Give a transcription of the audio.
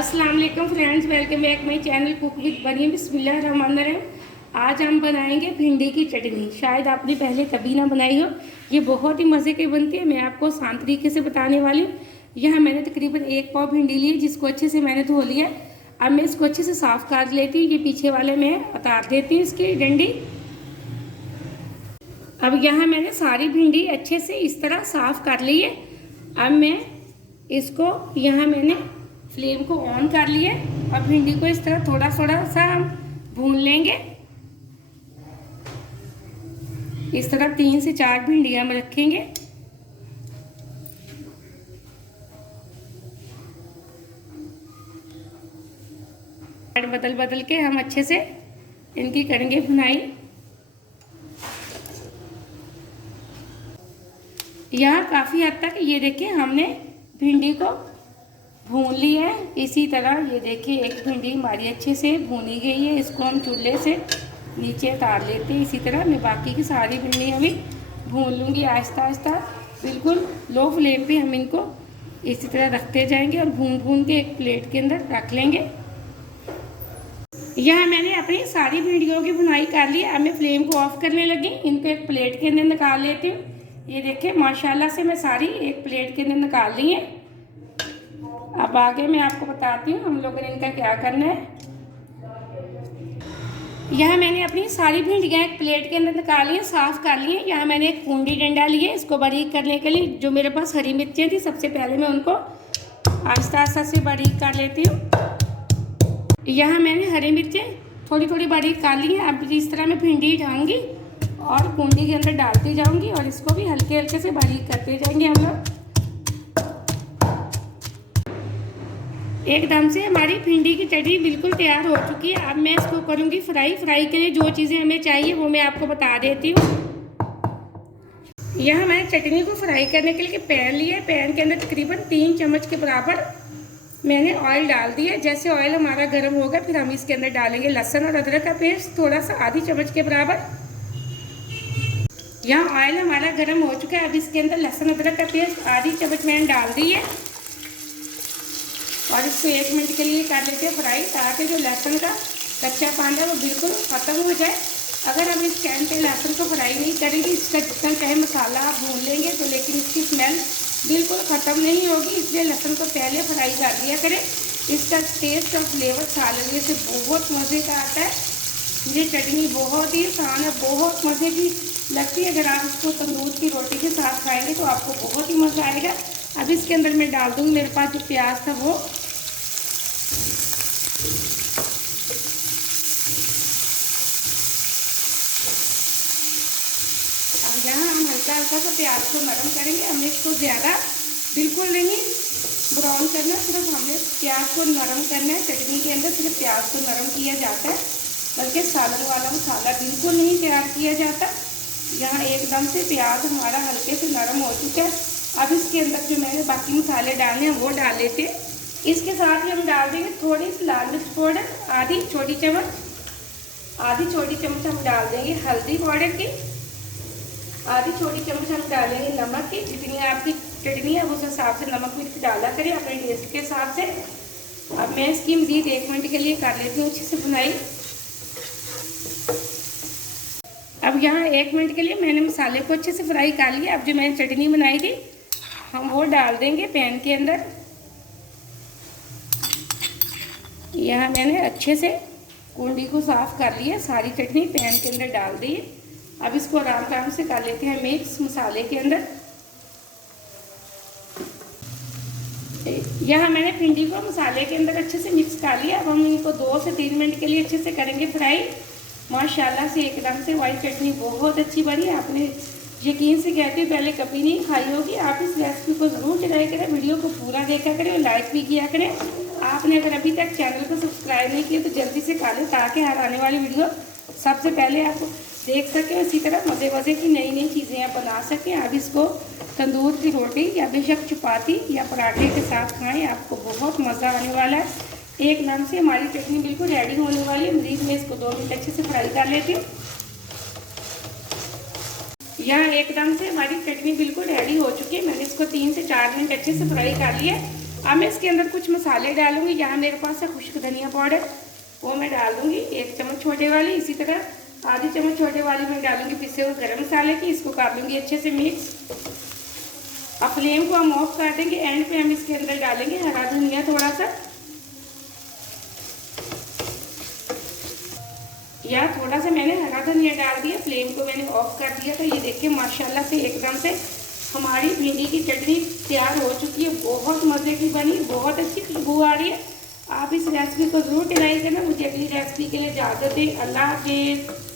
अस्सलाम वालेकुम friends, welcome back my channel cook with बनी। बिस्मिल्लाहिर्रहमानिर्रहीम। आज हम बनाएंगे भिंडी की चटनी। शायद आपने पहले कभी ना बनाई हो। ये बहुत ही मज़े की बनती है। मैं आपको आसान तरीके से बताने वाली हूँ। यहाँ मैंने तकरीबन 1 पाव भिंडी ली, जिसको अच्छे से मैंने धो लिया। अब मैं इसको अच्छे से साफ़ कर लेती हूँ। ये पीछे वाले मैं उतार देती हूँ इसकी डंडी। अब यहाँ मैंने सारी भिंडी अच्छे से इस तरह साफ़ कर ली है। अब मैं इसको यहाँ मैंने फ्लेम को ऑन कर लिया और भिंडी को इस तरह थोड़ा थोड़ा सा हम भून लेंगे। इस तरह 3 से 4 भिंडियाँ हम रखेंगे। बदल बदल के हम अच्छे से इनकी करेंगे भुनाई। यहाँ काफ़ी हद तक ये देखिए हमने भिंडी को भून ली है। इसी तरह ये देखिए एक भिंडी हमारी अच्छे से भूनी गई है। इसको हम चूल्हे से नीचे उतार लेते हैं। इसी तरह मैं बाकी की सारी भिंडी अभी भून लूँगी आहिस्ता आहिस्ता। बिल्कुल लो फ्लेम पे हम इनको इसी तरह रखते जाएंगे और भून भून के एक प्लेट के अंदर रख लेंगे। यहाँ मैंने अपनी सारी भिंडियों की भुनाई कर ली। अब मैं फ्लेम को ऑफ करने लगी। इनको एक प्लेट के अंदर निकाल लेती हूँ। ये देखिए माशाल्लाह से मैं सारी एक प्लेट के अंदर निकाल ली है। अब आगे मैं आपको बताती हूँ हम लोगों ने इनका क्या करना है। यहाँ मैंने अपनी सारी भिंडियाँ एक प्लेट के अंदर निकाली है, साफ़ कर ली है। यहाँ मैंने एक खूंडी डंडा लिया है, इसको बारीक करने के लिए। जो मेरे पास हरी मिर्चियाँ थी, सबसे पहले मैं उनको आहिस्ता आहिस्ता से बारीक कर लेती हूँ। यहाँ मैंने हरी मिर्चें थोड़ी थोड़ी बारीक कर ली हैं। अब इस तरह मैं भिंडी ढाऊँगी और खूंडी के अंदर डालती जाऊँगी और इसको भी हल्के हल्के से बारीक करते जाएंगे हम लोग। एकदम से हमारी भिंडी की चटनी बिल्कुल तैयार हो चुकी है। अब मैं इसको करूँगी फ्राई। फ्राई के लिए जो चीज़ें हमें चाहिए वो मैं आपको बता देती हूँ। यहाँ मैंने चटनी को फ्राई करने के लिए पैन लिया है। पैन के अंदर तकरीबन 3 चम्मच के बराबर मैंने ऑयल डाल दिया। जैसे ऑयल हमारा गर्म होगा फिर हम इसके अंदर डालेंगे लहसुन और अदरक का पेस्ट, थोड़ा सा आधी चम्मच के बराबर। यहाँ ऑयल हमारा गर्म हो चुका है। अब इसके अंदर लहसुन अदरक का पेस्ट आधी चम्मच मैंने डाल दी है और इसको 1 मिनट के लिए कर लेते हैं फ्राई, ताकि जो लहसुन का कच्चापन है वो बिल्कुल ख़त्म हो जाए। अगर हम इस टाइम पे लहसुन को फ्राई नहीं करेंगे, इसका जितना चाहे मसाला आप भून लेंगे तो लेकिन इसकी स्मेल बिल्कुल ख़त्म नहीं होगी। इसलिए लहसुन को पहले फ्राई कर दिया करें। इसका टेस्ट और फ्लेवर सालने से बहुत मज़े का आता है। ये चटनी बहुत ही आसान है, बहुत मज़े की लगती है। अगर आप इसको तंदूर की रोटी के साथ खाएंगे तो आपको बहुत ही मज़ा आएगा। अब इसके अंदर मैं डाल दूँगी मेरे पास जो प्याज था वो। अब यहाँ हम हल्का हल्का सा प्याज को नरम करेंगे। हमें इसको ज़्यादा बिल्कुल नहीं ब्राउन करना, सिर्फ हमने प्याज को नरम करना है। चटनी के अंदर सिर्फ प्याज को नरम किया जाता है, बल्कि सालन वाला मसाला बिल्कुल नहीं तैयार किया जाता। यहाँ एकदम से प्याज हमारा हल्के से नरम हो चुका है। अब इसके अंदर जो मैंने बाकी मसाले डालने हैं वो डाल लेते हैं। इसके साथ ही हम डाल देंगे थोड़ी सी लाल मिर्च पाउडर, आधी छोटी चम्मच हम डाल देंगे हल्दी पाउडर की, आधी छोटी चम्मच हम डालेंगे नमक की। जितनी आपकी चटनी है उस हिसाब से नमक मिर्च डाला करें अपने टेस्ट के हिसाब से। अब मैं इसकी मज़ीद 1 मिनट के लिए कर लेती हूँ अच्छे से भुनाई। अब यहाँ 1 मिनट के लिए मैंने मसाले को अच्छे से फ्राई कर लिया। अब जो मैंने चटनी बनाई थी हम वो डाल देंगे पैन के अंदर। यहाँ मैंने अच्छे से कुंडी को साफ़ कर लिया, सारी चटनी पैन के अंदर डाल दी। अब इसको आराम से कर लेते हैं मिक्स मसाले के अंदर। यहाँ मैंने भिंडी को मसाले के अंदर अच्छे से मिक्स कर लिया। अब हम इनको 2 से 3 मिनट के लिए अच्छे से करेंगे फ्राई। माशाल्लाह से एकदम से वाइट चटनी बहुत अच्छी बनी। आपने यकीन से कहते पहले कभी नहीं खाई होगी। आप इस रेसिपी को ज़रूर ट्राई करें, वीडियो को पूरा देखा करें और लाइक भी किया करें। आपने अगर अभी तक चैनल को सब्सक्राइब नहीं किया तो जल्दी से कर लें, ताकि हर आने वाली वीडियो सबसे पहले आप देख सकें। इसी तरह मज़े मज़े की नई नई चीज़ें आप बना सकें। अब इसको तंदूर की रोटी या बेशक चपाती या पराठे के साथ खाएं, आपको बहुत मज़ा आने वाला है। एक नाम से हमारी चटनी बिल्कुल रेडी होने वाली है। मज़ीद मैं इसको 2 मिनट अच्छे से फ्राई कर लेती हूँ। यहाँ एकदम से हमारी चटनी बिल्कुल रेडी हो चुकी है। मैंने इसको 3 से 4 मिनट अच्छे से फ्राई कर लिया। अब मैं इसके अंदर कुछ मसाले डालूंगी। यहाँ मेरे पास है खुश्क धनिया पाउडर, वो मैं डाल दूंगी 1 चम्मच छोटे वाली। इसी तरह आधी चम्मच छोटे वाली मैं डालूंगी पिसे हुए गरम मसाले की। इसको कर लूँगी अच्छे से मिक्स। अब फ्लेम को हम ऑफ कर देंगे। एंड पे हम इसके अंदर डालेंगे हरा धनिया थोड़ा सा, या थोड़ा सा मैंने हरा धनिया डाल दिया। फ्लेम को मैंने ऑफ कर दिया। तो ये देखिए माशाल्लाह से एकदम से हमारी भिंडी की चटनी तैयार हो चुकी है। बहुत मज़े की बनी, बहुत अच्छी खुशबू आ रही है। आप इस रेसिपी को ज़रूर ट्राई करना। मुझे अगली रेसिपी के लिए इजाज़त दें। अल्लाह हाफिज़।